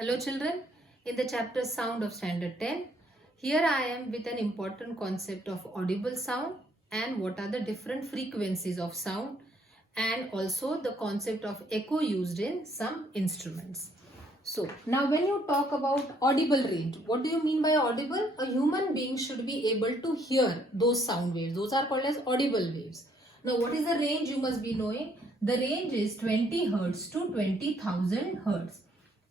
Hello children, in the chapter Sound of Standard 10, here I am with an important concept of audible sound and what are the different frequencies of sound and also the concept of echo used in some instruments. So now when you talk about audible range, what do you mean by audible? A human being should be able to hear those sound waves. Those are called as audible waves. Now what is the range you must be knowing? The range is 20 Hertz to 20,000 Hertz.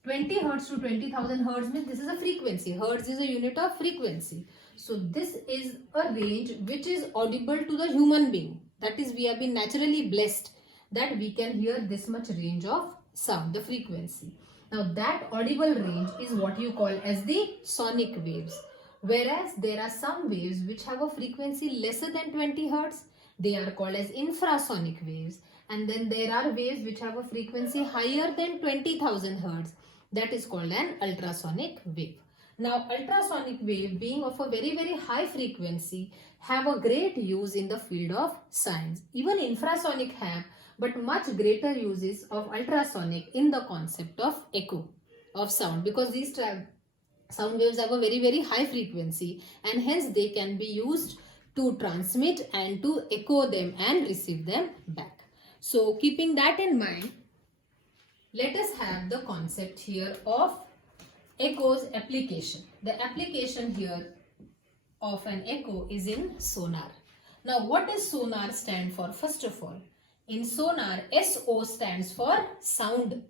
20 Hertz to 20,000 Hertz means this is a frequency. Hertz is a unit of frequency. So this is a range which is audible to the human being. That is, we have been naturally blessed that we can hear this much range of sound, the frequency. Now that audible range is what you call as the sonic waves. Whereas there are some waves which have a frequency lesser than 20 Hertz. They are called as infrasonic waves. And then there are waves which have a frequency higher than 20,000 Hertz. That is called an ultrasonic wave. Now ultrasonic wave, being of a very high frequency, have a great use in the field of science. Even infrasonic have, but much greater uses of ultrasonic in the concept of echo of sound, because these sound waves have a very high frequency and hence they can be used to transmit and to echo them and receive them back. So keeping that in mind, let us have the concept here of echo's application. The application here of an echo is in sonar. Now what does sonar stand for? First of all, in sonar, SO stands for sound,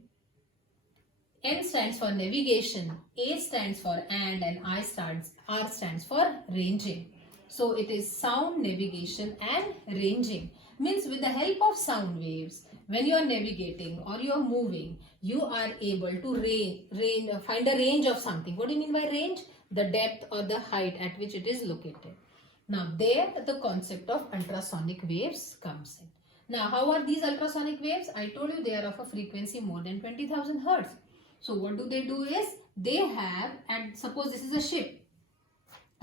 N stands for navigation, A stands for and R stands for ranging. So it is sound, navigation and ranging. Means with the help of sound waves, when you are navigating or you are moving, you are able to find a range of something. What do you mean by range? The depth or the height at which it is located. Now there the concept of ultrasonic waves comes in. Now how are these ultrasonic waves? I told you they are of a frequency more than 20,000 Hertz. So what do? Is they have, and suppose this is a ship,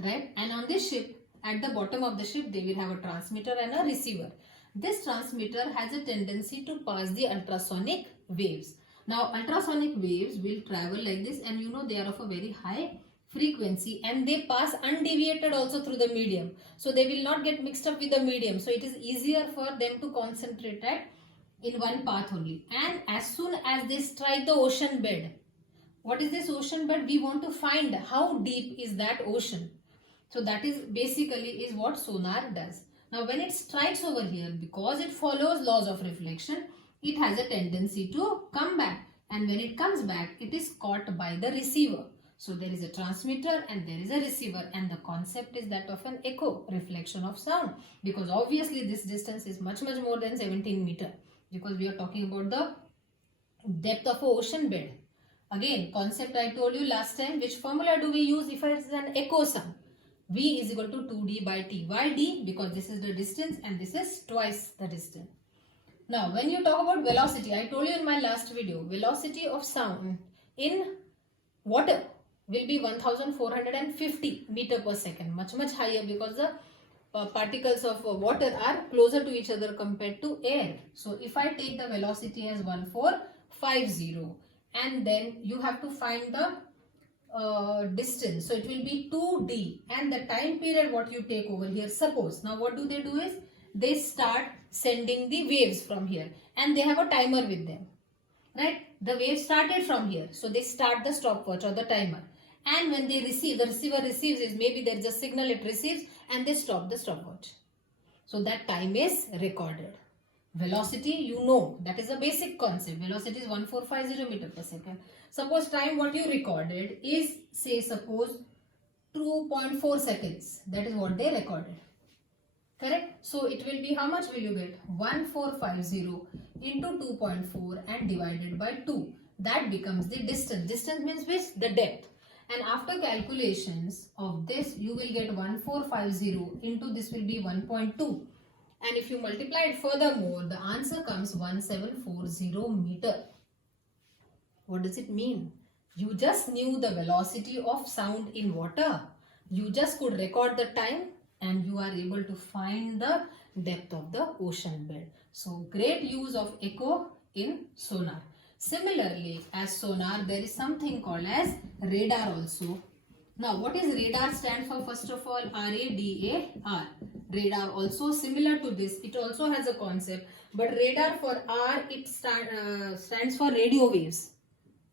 right? And on this ship, at the bottom of the ship, they will have a transmitter and a receiver. This transmitter has a tendency to pass the ultrasonic waves. Now ultrasonic waves will travel like this, and you know they are of a very high frequency and they pass undeviated also through the medium. So they will not get mixed up with the medium. So it is easier for them to concentrate at in one path only. And as soon as they strike the ocean bed, what is this ocean bed? We want to find how deep is that ocean. So that is basically is what sonar does. Now when it strikes over here, because it follows laws of reflection, it has a tendency to come back, and when it comes back, it is caught by the receiver. So there is a transmitter and there is a receiver, and the concept is that of an echo, reflection of sound, because obviously this distance is much more than 17 meter, because we are talking about the depth of an ocean bed. Again, concept I told you last time. Which formula do we use if it is an echo sound? V is equal to 2D by T. Why D? Because this is the distance and this is twice the distance. Now when you talk about velocity, I told you in my last video, velocity of sound in water will be 1450 meter per second. Much higher, because the particles of water are closer to each other compared to air. So if I take the velocity as 1450, and then you have to find the distance, so it will be 2D, and the time period what you take over here. Suppose now what do is they start sending the waves from here, and they have a timer with them, right? The wave started from here, so they start the stopwatch or the timer, and when they receive, the receiver receives is maybe there is a signal it receives, and they stop the stopwatch. So that time is recorded. Velocity, you know, that is a basic concept. Velocity is 1450 meter per second. Suppose time what you recorded is, say, suppose 2.4 seconds. That is what they recorded. Correct? So it will be, how much will you get? 1450 into 2.4 and divided by 2. That becomes the distance. Distance means which? The depth. And after calculations of this, you will get 1450 into this will be 1.2. And if you multiply it furthermore, the answer comes 1740 meter. What does it mean? You just knew the velocity of sound in water. You just could record the time and you are able to find the depth of the ocean bed. So great use of echo in sonar. Similarly, as sonar, there is something called as radar also. Now, what is radar stand for? First of all, R-A-D-A-R. Radar also similar to this. It also has a concept. But radar for R, it stands for radio waves.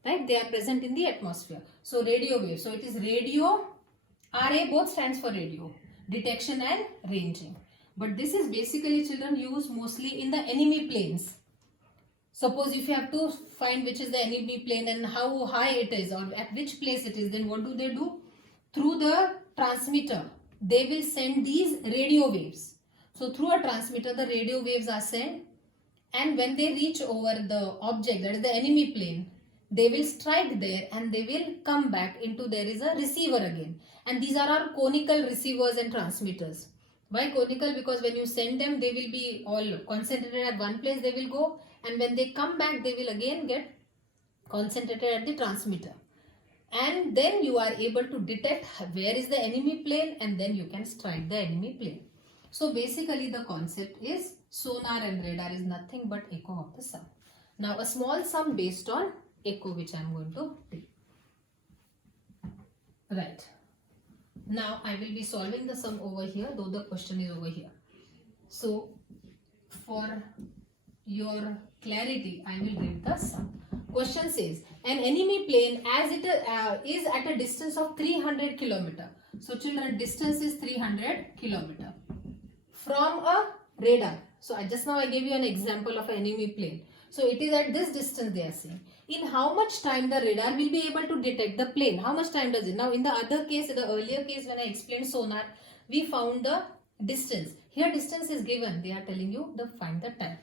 Right? They are present in the atmosphere. So, radio waves. So, it is radio. RA both stands for radio. Detection and ranging. But this is basically, children, used mostly in the enemy planes. Suppose if you have to find which is the enemy plane and how high it is or at which place it is, then what do? Through the transmitter, they will send these radio waves. So through a transmitter, the radio waves are sent, and when they reach over the object, that is the enemy plane, they will strike there and they will come back into, there is a receiver again. And these are our conical receivers and transmitters. Why conical? Because when you send them, they will be all concentrated at one place, they will go, and when they come back, they will again get concentrated at the transmitter. And then you are able to detect where is the enemy plane, and then you can strike the enemy plane. So basically the concept is sonar and radar is nothing but echo of the sound. Now a small sum based on echo, which I am going to take. Right. Now I will be solving the sum over here, though the question is over here. So for your clarity, I will read the sum. Question says, an enemy plane as it is at a distance of 300 km. So children, distance is 300 km from a radar. So I gave you an example of an enemy plane. So it is at this distance they are saying. In how much time the radar will be able to detect the plane? How much time does it? Now in the other case, the earlier case when I explained sonar, we found the distance. Here distance is given. They are telling you the find the time.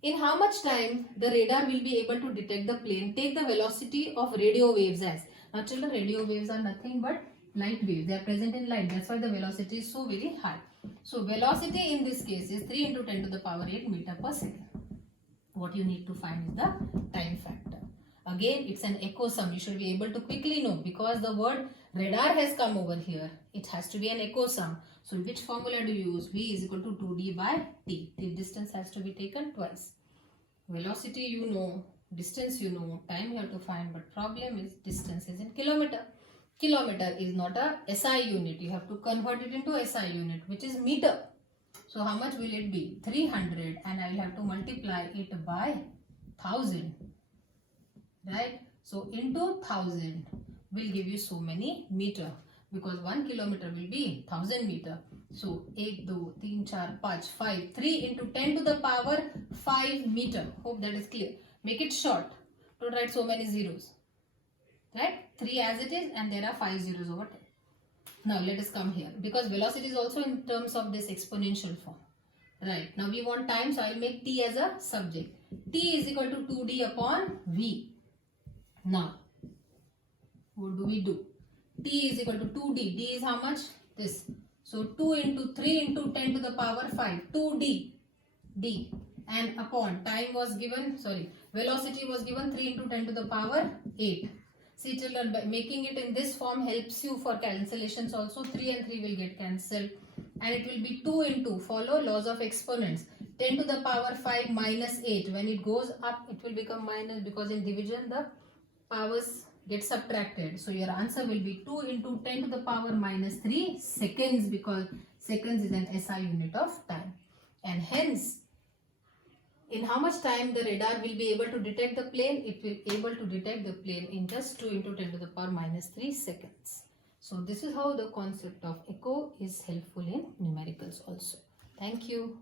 In how much time the radar will be able to detect the plane? Take the velocity of radio waves as. Now children, radio waves are nothing but light waves. They are present in light. That's why the velocity is so very high. So velocity in this case is 3 into 10 to the power 8 meter per second. What you need to find is the time factor. Again, it's an echo sum. You should be able to quickly know because the word radar has come over here. It has to be an echo sum. So which formula do you use? V is equal to 2D by T. The distance has to be taken twice. Velocity you know, distance you know, time you have to find, but problem is distance is in kilometer. Kilometer is not a SI unit. You have to convert it into SI unit, which is meter. So how much will it be? 300, and I will have to multiply it by 1000. Right? So into 1000 will give you so many meter, because 1 kilometer will be 1000 meter. So 1, 2, 3, 4, 5, 5, 3 into 10 to the power 5 meter. Hope that is clear. Make it short. Don't write so many zeros. Right? 3 as it is, and there are 5 zeros over 10. Now let us come here, because velocity is also in terms of this exponential form. Right. Now we want time, so I will make T as a subject. T is equal to 2D upon V. Now, what do? T is equal to 2D. D is how much? This. So 2 into 3 into 10 to the power 5. 2D. D. And upon time was given, velocity was given 3 into 10 to the power 8. See children, by making it in this form helps you for cancellations also. 3 and 3 will get cancelled. And it will be 2 into, follow laws of exponents. 10 to the power 5 minus 8. When it goes up, it will become minus, because in division the powers get subtracted. So your answer will be 2 into 10 to the power minus 3 seconds, because seconds is an SI unit of time. And hence, in how much time the radar will be able to detect the plane? It will be able to detect the plane in just 2 into 10 to the power minus 3 seconds. So this is how the concept of echo is helpful in numericals also. Thank you.